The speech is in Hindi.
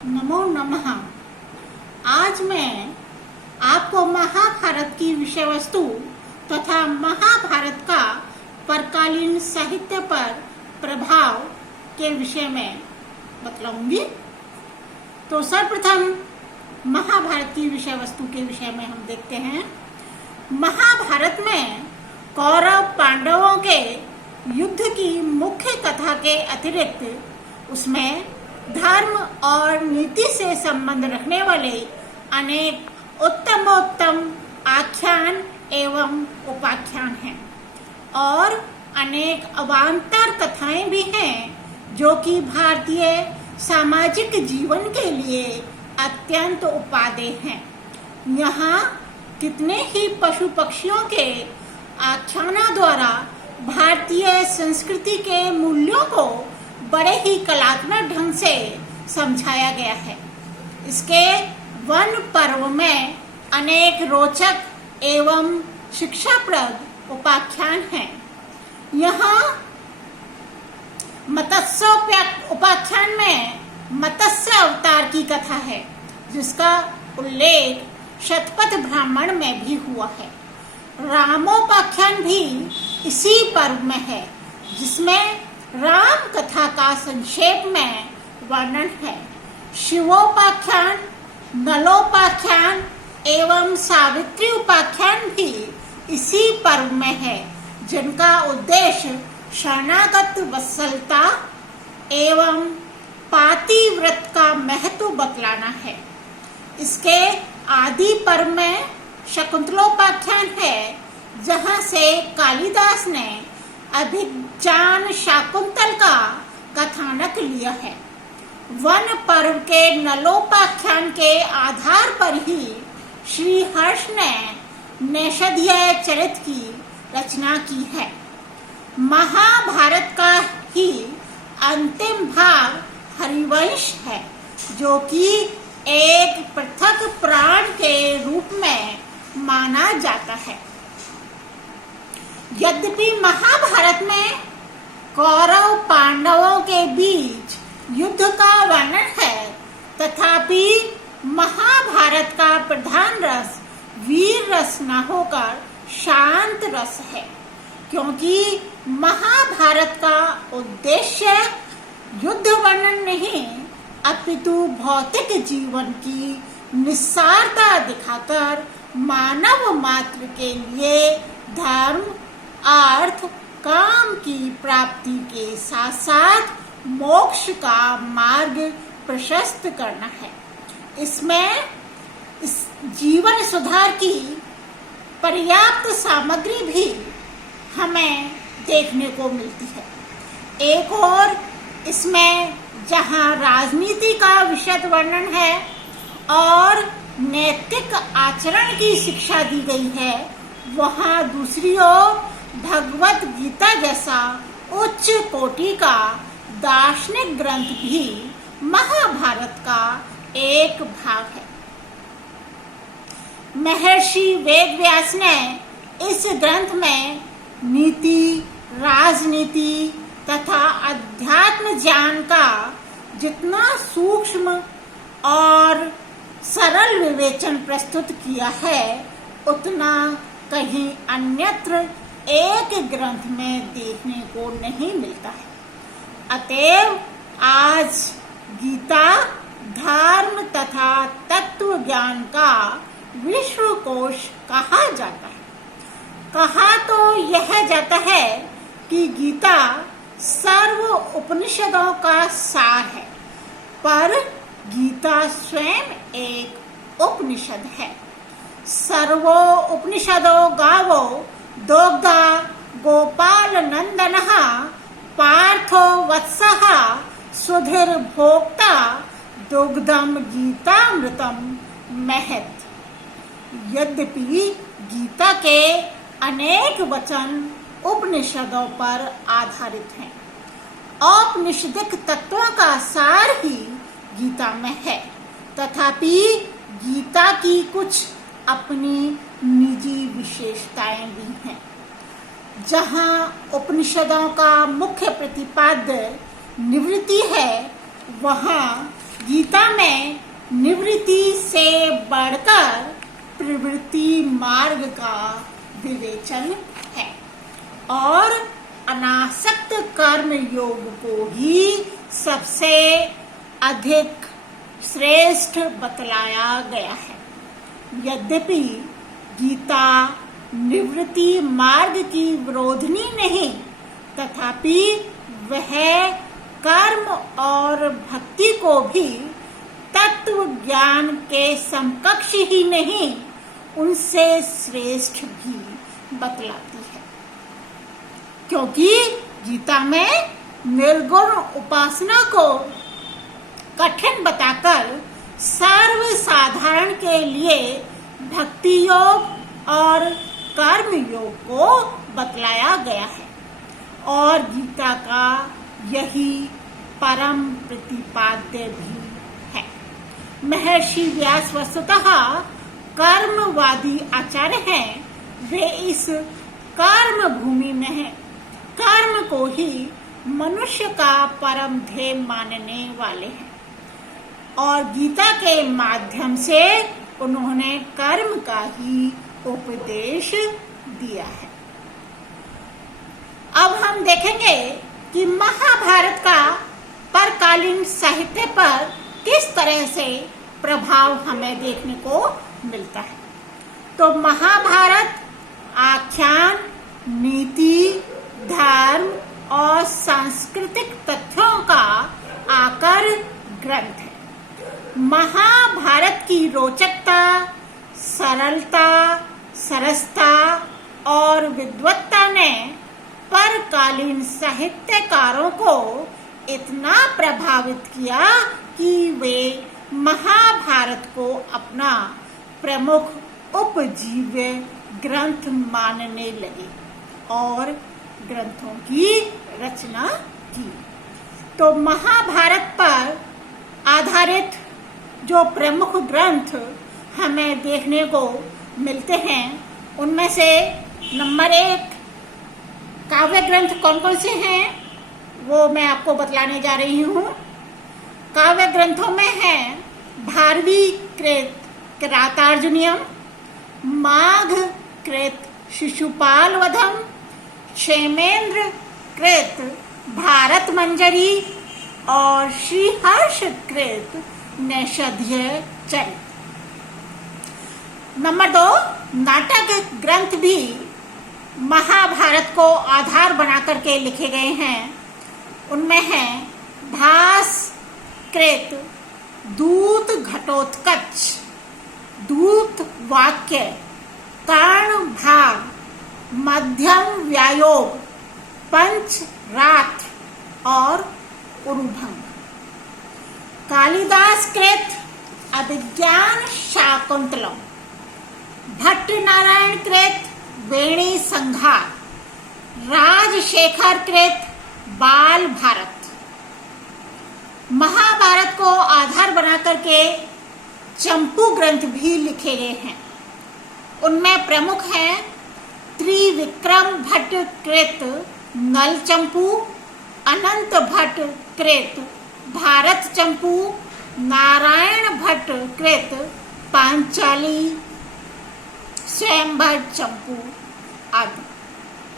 नमो नमः। आज मैं आपको महाभारत की विषय वस्तु तथा महाभारत का परकालीन साहित्य पर प्रभाव के विषय में बतलाऊंगी। तो सर्वप्रथम महाभारत की विषय वस्तु के विषय में हम देखते हैं। महाभारत में कौरव पांडवों के युद्ध की मुख्य कथा के अतिरिक्त उसमें धर्म और नीति से संबंध रखने वाले अनेक उत्तमोत्तम आख्यान एवं उपाख्यान हैं और अनेक अवान्तर कथाएं भी हैं जो कि भारतीय सामाजिक जीवन के लिए अत्यंत उपादेय हैं। यहाँ कितने ही पशु पक्षियों के आख्यानों द्वारा भारतीय संस्कृति के मूल्यों को बड़े ही कलात्मक ढंग से समझाया गया है। इसके वन पर्व में अनेक रोचक एवं शिक्षाप्रद उपाख्यान हैं। यहाँ मत्स्य उपाख्यान में मत्स्य अवतार की कथा है जिसका उल्लेख शतपथ ब्राह्मण में भी हुआ है। रामोपाख्यान भी इसी पर्व में है जिसमें राम कथा का संक्षेप में वर्णन है। शिवोपाख्यान, नलोपाख्यान एवं सावित्री उपाख्यान भी इसी पर्व में है जिनका उद्देश्य शरणागत वत्सलता एवं पातिव्रत का महत्व बतलाना है। इसके आदि पर्व में शकुंतलोपाख्यान है जहाँ से कालिदास ने अभिज्ञान शाकुंतल का कथानक लिया है। वन पर्व के नलोपाख्यान के आधार पर ही श्री हर्ष ने नैषधीय चरित की रचना की है। महाभारत का ही अंतिम भाग हरिवंश है जो कि एक पृथक प्राण के रूप में माना जाता है। यद्यपि महाभारत में कौरव पांडवों के बीच युद्ध का वर्णन है तथापि महाभारत का प्रधान रस वीर रस न होकर शांत रस है, क्योंकि महाभारत का उद्देश्य युद्ध वर्णन नहीं अपितु भौतिक जीवन की निस्सारता दिखाकर मानव मात्र के लिए धर्म, अर्थ, काम की प्राप्ति के साथ साथ मोक्ष का मार्ग प्रशस्त करना है। इसमें इस जीवन सुधार की पर्याप्त सामग्री भी हमें देखने को मिलती है। एक और इसमें जहाँ राजनीति का विशद वर्णन है और नैतिक आचरण की शिक्षा दी गई है, वहाँ दूसरी ओर भगवत गीता जैसा उच्च कोटि का दार्शनिक ग्रंथ भी महाभारत का एक भाग है। महर्षि वेदव्यास ने इस ग्रंथ में नीति, राजनीति तथा अध्यात्म ज्ञान का जितना सूक्ष्म और सरल विवेचन प्रस्तुत किया है उतना कहीं अन्यत्र एक ग्रंथ में देखने को नहीं मिलता है। अतएव आज गीता धर्म तथा तत्व ज्ञान का विश्वकोश कहा जाता है। कहा तो यह जाता है कि गीता सर्व उपनिषदों का सार है, पर गीता स्वयं एक उपनिषद है। सर्वो उपनिषदो गावो दोग्धा गोपाल नंदनः पार्थो वत्सः सुधीर भोक्ता दुग्धम गीतामृतम महत्। यद्यपि गीता के अनेक वचन उपनिषदों पर आधारित हैं, औपनिषदिक तत्वों का सार ही गीता में है, तथापि गीता की कुछ अपनी निजी विशेषताएं भी हैं। जहाँ उपनिषदों का मुख्य प्रतिपाद्य निवृत्ति है, वहाँ गीता में निवृत्ति से बढ़कर प्रवृत्ति मार्ग का विवेचन है और अनासक्त कर्म योग को ही सबसे अधिक श्रेष्ठ बतलाया गया है। यद्यपि गीता निवृत्ति मार्ग की विरोधिनी नहीं, तथापि वह कर्म और भक्ति को भी तत्व ज्ञान के समकक्ष ही नहीं, उनसे श्रेष्ठ भी बतलाती है, क्योंकि गीता में निर्गुण उपासना को कठिन बताकर सर्वसाधारण के लिए भक्ति योग और कर्म योग को बतलाया गया है और गीता का यही परम प्रतिपाद्य भी है। महर्षि व्यास वस्तुतः कर्मवादी आचार्य हैं। वे इस कर्म भूमि में हैं। कर्म को ही मनुष्य का परम ध्येय मानने वाले हैं और गीता के माध्यम से उन्होंने कर्म का ही उपदेश दिया है। अब हम देखेंगे कि महाभारत का परकालीन साहित्य पर किस तरह से प्रभाव हमें देखने को मिलता है। तो महाभारत आख्यान, नीति, धर्म और सांस्कृतिक तथ्यों का आकर ग्रंथ है। महाभारत की रोचकता, सरलता, सरसता और विद्वत्ता ने परकालीन साहित्यकारों को इतना प्रभावित किया कि वे महाभारत को अपना प्रमुख उपजीव्य ग्रंथ मानने लगे और ग्रंथों की रचना की। तो महाभारत पर आधारित जो प्रमुख ग्रंथ हमें देखने को मिलते हैं, उनमें से नंबर 1 काव्य ग्रंथ कौन कौन से हैं वो मैं आपको बतलाने जा रही हूँ। काव्य ग्रंथों में है भारवी कृत किरातार्जुनीयम, माघ कृत शिशुपाल वधम, क्षेमेंद्र कृत भारत मंजरी और श्रीहर्ष कृत नैषधीय चरित। नंबर 2 नाटक ग्रंथ भी महाभारत को आधार बना करके लिखे गए हैं। उनमें है भास कृत दूत घटोत्कच, दूत वाक्य, कर्ण भाग, मध्यम व्यायोग, पंच रात्र और उरुभंग। कालिदास कृत अभिज्ञान शाकुंतलम, भट्ट नारायण कृत वेणी संहार, राजशेखर कृत बाल भारत। महाभारत को आधार बना करके चंपू ग्रंथ भी लिखे गए हैं। उनमें प्रमुख हैं त्रिविक्रम भट्ट कृत नल चंपू, अनंत भट्ट कृत भारत चंपू, नारायण भट्ट कृत पांचाली, स्वयंवर चंपू आदि।